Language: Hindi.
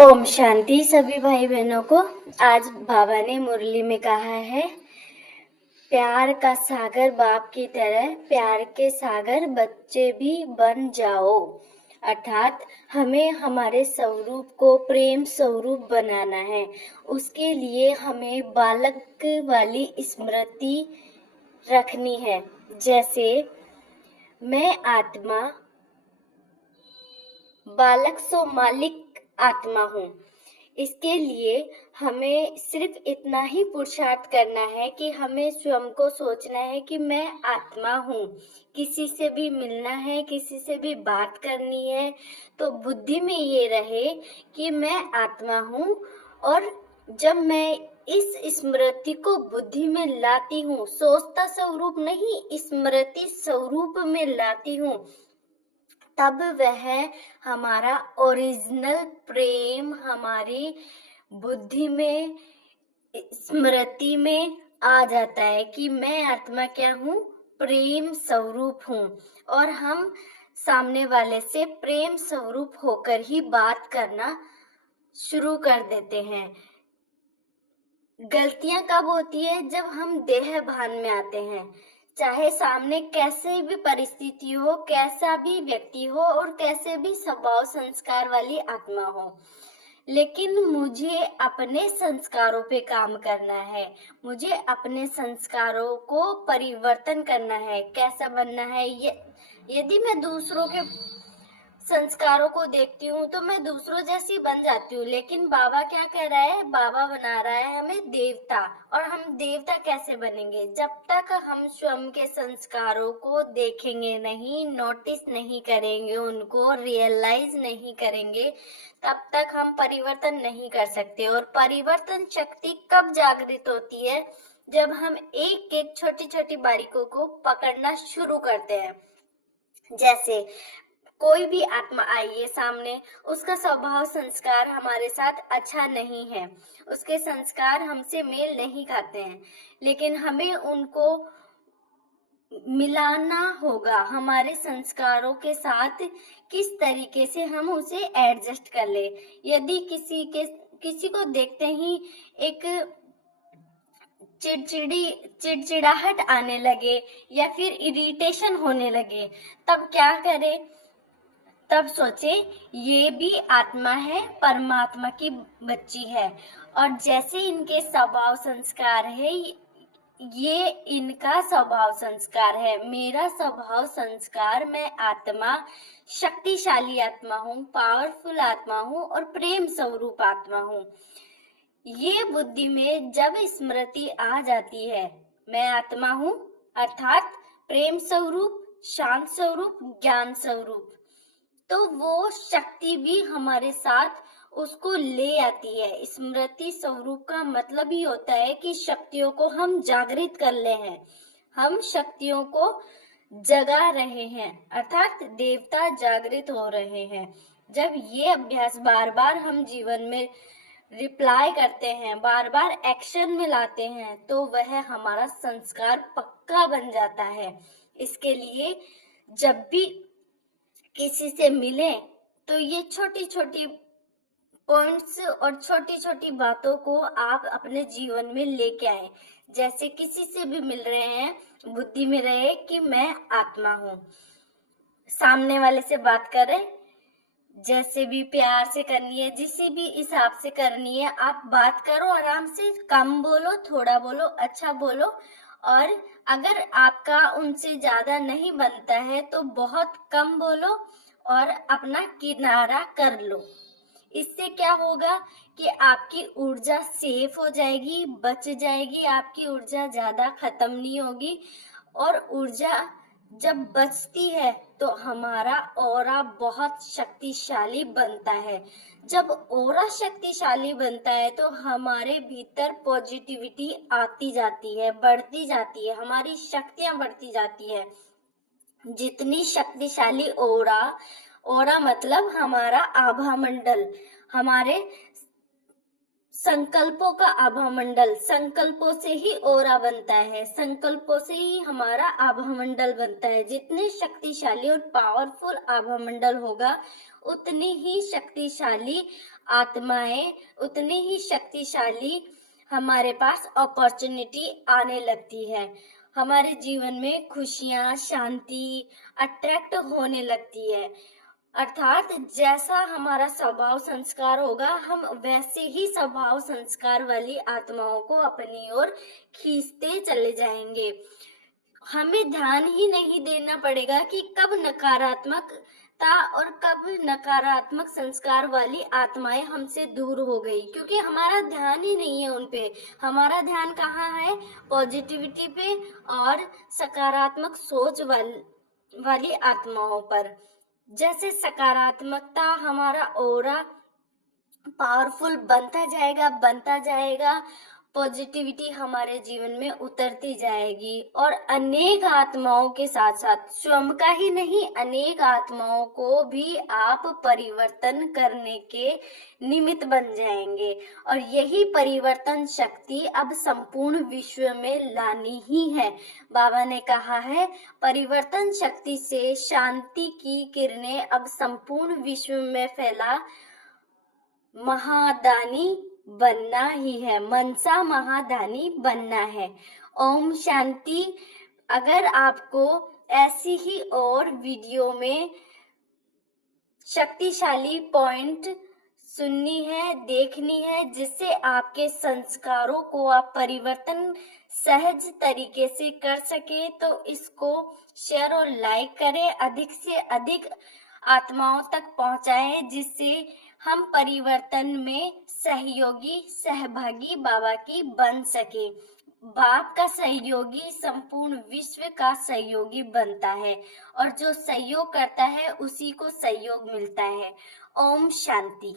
ओम शांति सभी भाई बहनों को। आज बाबा ने मुरली में कहा है, प्यार का सागर बाप की तरह प्यार के सागर बच्चे भी बन जाओ। अर्थात हमें हमारे स्वरूप को प्रेम स्वरूप बनाना है। उसके लिए हमें बालक वाली स्मृति रखनी है। जैसे मैं आत्मा, बालक सो मालिक आत्मा हूँ। इसके लिए हमें सिर्फ इतना ही पुरुषार्थ करना है कि हमें स्वयं को सोचना है कि मैं आत्मा हूँ। किसी से भी मिलना है, किसी से भी बात करनी है तो बुद्धि में ये रहे कि मैं आत्मा हूँ। और जब मैं इस स्मृति को बुद्धि में लाती हूँ, सोचता स्वरूप नहीं, स्मृति स्वरूप में लाती हूँ, तब वह हमारा ओरिजिनल प्रेम हमारी बुद्धि में, स्मृति में आ जाता है कि मैं आत्मा क्या हूँ, प्रेम स्वरूप हूँ। और हम सामने वाले से प्रेम स्वरूप होकर ही बात करना शुरू कर देते हैं। गलतियां कब होती है? जब हम देह भान में आते हैं। चाहे सामने कैसे भी परिस्थिति हो, कैसा भी व्यक्ति हो और कैसे भी स्वभाव संस्कार वाली आत्मा हो, लेकिन मुझे अपने संस्कारों पे काम करना है। मुझे अपने संस्कारों को परिवर्तन करना है। कैसा बनना है? यदि मैं दूसरों के संस्कारों को देखती हूँ तो मैं दूसरों जैसी बन जाती हूँ। लेकिन बाबा क्या कह रहा है? बाबा बना रहा है हमें देवता। और हम देवता कैसे बनेंगे? जब तक हम स्वयं के संस्कारों को देखेंगे नहीं, नोटिस नहीं करेंगे, उनको रियलाइज नहीं करेंगे, तब तक हम परिवर्तन नहीं कर सकते। और परिवर्तन शक्ति कब जागृत होती है? जब हम एक एक छोटी छोटी बारीकों को पकड़ना शुरू करते हैं। जैसे कोई भी आत्मा आई है सामने, उसका स्वभाव संस्कार हमारे साथ अच्छा नहीं है, उसके संस्कार हमसे मेल नहीं खाते हैं, लेकिन हमें उनको मिलाना होगा हमारे संस्कारों के साथ। किस तरीके से हम उसे एडजस्ट कर ले। यदि किसी को देखते ही एक चिड़चिड़ाहट आने लगे या फिर इरिटेशन होने लगे, तब क्या करें? तब सोचे ये भी आत्मा है, परमात्मा की बच्ची है, और जैसे इनके स्वभाव संस्कार है, ये इनका स्वभाव संस्कार है। मेरा स्वभाव संस्कार, मैं आत्मा, शक्तिशाली आत्मा हूँ, पावरफुल आत्मा हूँ और प्रेम स्वरूप आत्मा हूँ। ये बुद्धि में जब स्मृति आ जाती है, मैं आत्मा हूँ अर्थात प्रेम स्वरूप, शांत स्वरूप, ज्ञान स्वरूप, तो वो शक्ति भी हमारे साथ उसको ले आती है। स्मृति स्वरूप का मतलब ही होता है कि शक्तियों को हम जागृत कर ले हैं, हम शक्तियों को जगा रहे हैं, अर्थात देवता जागृत हो रहे हैं। जब ये अभ्यास बार बार हम जीवन में रिप्लाई करते हैं, बार बार एक्शन में लाते हैं, तो वह हमारा संस्कार पक्का बन जाता है। इसके लिए जब भी किसी से मिले तो ये छोटी छोटी पॉइंट्स और छोटी छोटी बातों को आप अपने जीवन में लेके आए। जैसे किसी से भी मिल रहे हैं, बुद्धि में रहे कि मैं आत्मा हूँ। सामने वाले से बात करें, जैसे भी प्यार से करनी है, जिस भी हिसाब से करनी है, आप बात करो आराम से, कम बोलो, थोड़ा बोलो, अच्छा बोलो। और अगर आपका उनसे ज्यादा नहीं बनता है तो बहुत कम बोलो और अपना किनारा कर लो। इससे क्या होगा कि आपकी ऊर्जा सेफ हो जाएगी, बच जाएगी, आपकी ऊर्जा ज्यादा खत्म नहीं होगी। और ऊर्जा जब बचती है तो हमारा ऑरा बहुत शक्तिशाली बनता है। जब ऑरा शक्तिशाली बनता है तो हमारे भीतर पॉजिटिविटी आती जाती है, बढ़ती जाती है, हमारी शक्तियां बढ़ती जाती है। जितनी शक्तिशाली ऑरा, ऑरा मतलब हमारा आभा मंडल, हमारे संकल्पों का आभा मंडल, संकल्पों से ही ओरा बनता है, संकल्पों से ही हमारा आभा मंडल बनता है। जितने शक्तिशाली और पावरफुल आभा मंडल होगा, उतनी ही शक्तिशाली आत्माएं उतनी ही शक्तिशाली हमारे पास अपॉर्चुनिटी आने लगती है। हमारे जीवन में खुशियां, शांति अट्रैक्ट होने लगती है। अर्थात जैसा हमारा स्वभाव संस्कार होगा, हम वैसे ही स्वभाव संस्कार वाली आत्माओं को अपनी ओर खींचते चले जाएंगे। हमें ध्यान ही नहीं देना पड़ेगा कि कब नकारात्मकता और कब नकारात्मक संस्कार वाली आत्माएं हमसे दूर हो गई, क्योंकि हमारा ध्यान ही नहीं है उन पे। हमारा ध्यान कहाँ है? पॉजिटिविटी पे और सकारात्मक सोच वाली आत्माओं पर। जैसे सकारात्मकता हमारा ऑरा पावरफुल बनता जाएगा, पॉजिटिविटी हमारे जीवन में उतरती जाएगी और अनेक आत्माओं के साथ साथ स्वयं का ही नहीं, अनेक आत्माओं को भी आप परिवर्तन करने के निमित्त बन जाएंगे। और यही परिवर्तन शक्ति अब संपूर्ण विश्व में लानी ही है। बाबा ने कहा है, परिवर्तन शक्ति से शांति की किरणें अब संपूर्ण विश्व में फैला महादानी बनना ही है, मनसा महादानी बनना है। ओम शांति। अगर आपको ऐसी ही और वीडियो में शक्तिशाली पॉइंट सुननी है, देखनी है, जिससे आपके संस्कारों को आप परिवर्तन सहज तरीके से कर सके, तो इसको शेयर और लाइक करें, अधिक से अधिक आत्माओं तक पहुंचाएं, जिससे हम परिवर्तन में सहभागी बाबा की बन सके। बाप का सहयोगी संपूर्ण विश्व का सहयोगी बनता है और जो सहयोग करता है उसी को सहयोग मिलता है। ओम शांति।